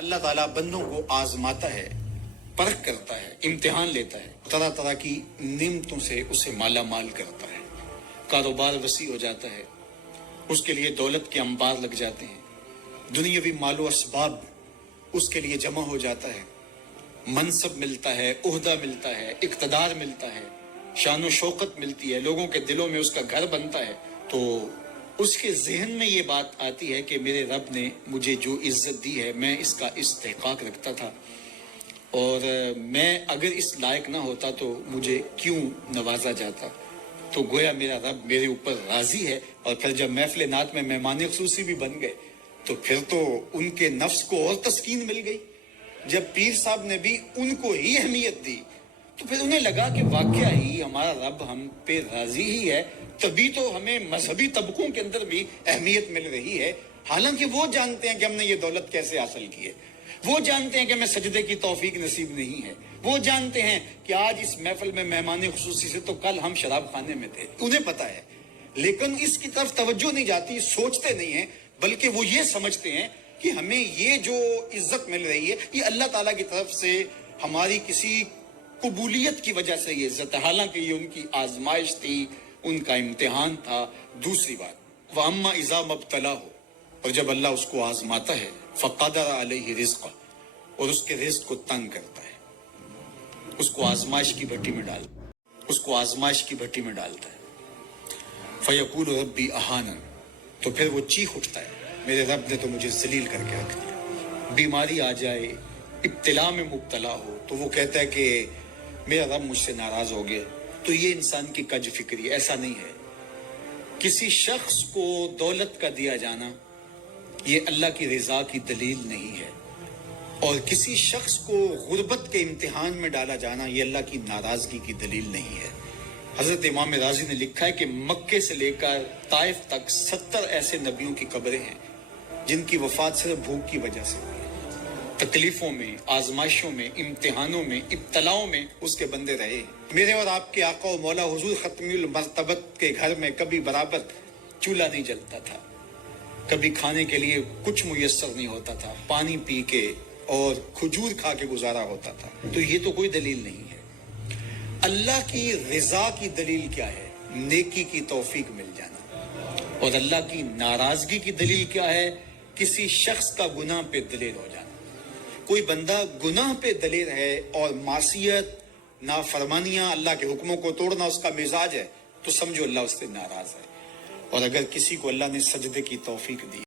اللہ تعالیٰ بندوں کو آزماتا ہے، پرکھ کرتا ہے، امتحان لیتا ہے، طرح طرح کی نعمتوں سے اسے مالا مال کرتا ہے، کاروبار وسیع ہو جاتا ہے، اس کے لیے دولت کے انبار لگ جاتے ہیں، دنیاوی مال و اسباب اس کے لیے جمع ہو جاتا ہے، منصب ملتا ہے، عہدہ ملتا ہے، اقتدار ملتا ہے، شان و شوکت ملتی ہے، لوگوں کے دلوں میں اس کا گھر بنتا ہے، تو اس کے ذہن میں یہ بات آتی ہے کہ میرے رب نے مجھے جو عزت دی ہے میں اس کا استحقاق رکھتا تھا، اور میں اگر اس لائق نہ ہوتا تو مجھے کیوں نوازا جاتا، تو گویا میرا رب میرے اوپر راضی ہے۔ اور پھر جب محفل نعت میں مہمان خصوصی بھی بن گئے تو پھر تو ان کے نفس کو اور تسکین مل گئی۔ جب پیر صاحب نے بھی ان کو ہی اہمیت دی تو پھر انہیں لگا کہ واقعہ ہی ہمارا رب ہم پہ راضی ہی ہے، تبھی تو ہمیں مذہبی طبقوں کے اندر بھی اہمیت مل رہی ہے، حالانکہ وہ جانتے ہیں کہ ہم نے یہ دولت کیسے حاصل کی ہے، وہ جانتے ہیں کہ ہمیں سجدے کی توفیق نصیب نہیں ہے، وہ جانتے ہیں کہ آج اس محفل میں مہمان خصوصی سے تو کل ہم شراب خانے میں تھے، انہیں پتا ہے، لیکن اس کی طرف توجہ نہیں جاتی، سوچتے نہیں ہیں، بلکہ وہ یہ سمجھتے ہیں کہ ہمیں یہ جو عزت مل رہی ہے یہ اللہ تعالیٰ کی طرف سے ہماری کسی قبولیت کی وجہ سے یہ عزت ہے، حالانکہ یہ ان کی آزمائش تھی، ان کا امتحان تھا۔ دوسری بات، وَأَمَّا إِذَا مَبْتَلَاهُ، اور جب اللہ اس کو آزماتا ہے، فَقَدَرَ عَلَيْهِ رِزْقَهُ، اور اس کے رزق کو تنگ کرتا ہے، اس کو آزمائش کی بھٹی میں ڈالتا ہے، اس کو آزمائش کی بھٹی میں ڈالتا ہے، فَيَقُولُ رَبِّي أَهَانَنِ، تو پھر وہ چیخ اٹھتا ہے میرے رب نے تو مجھے ذلیل کر کے رکھ دیا۔ بیماری آ جائے، ابتلا میں مبتلا ہو تو وہ کہتا ہے کہ میرا رب مجھ سے ناراض ہو گیا۔ تو یہ انسان کی کج فکری، ایسا نہیں ہے۔ کسی شخص کو دولت کا دیا جانا یہ اللہ کی رضا کی دلیل نہیں ہے، اور کسی شخص کو غربت کے امتحان میں ڈالا جانا یہ اللہ کی ناراضگی کی دلیل نہیں ہے۔ حضرت امام رازی نے لکھا ہے کہ مکے سے لے کر طائف تک 70 ایسے نبیوں کی قبریں ہیں جن کی وفات صرف بھوک کی وجہ سے ہوئی ہے۔ تکلیفوں میں، آزمائشوں میں، امتحانوں میں، ابتلاؤں میں اس کے بندے رہے۔ میرے اور آپ کے آقا و مولا حضور ختمی المرتبت کے گھر میں کبھی برابر چولہا نہیں جلتا تھا، کبھی کھانے کے لیے کچھ میسر نہیں ہوتا تھا، پانی پی کے اور کھجور کھا کے گزارا ہوتا تھا، تو یہ تو کوئی دلیل نہیں ہے۔ اللہ کی رضا کی دلیل کیا ہے؟ نیکی کی توفیق مل جانا، اور اللہ کی ناراضگی کی دلیل کیا ہے؟ کسی شخص کا گناہ پہ دلیر ہو جانا۔ کوئی بندہ گناہ پہ دلیر ہے اور معصیت، نافرمانیاں، اللہ کے حکموں کو توڑنا اس کا مزاج ہے، تو سمجھو اللہ اس سے ناراض ہے۔ اور اگر کسی کو اللہ نے سجدے کی توفیق دی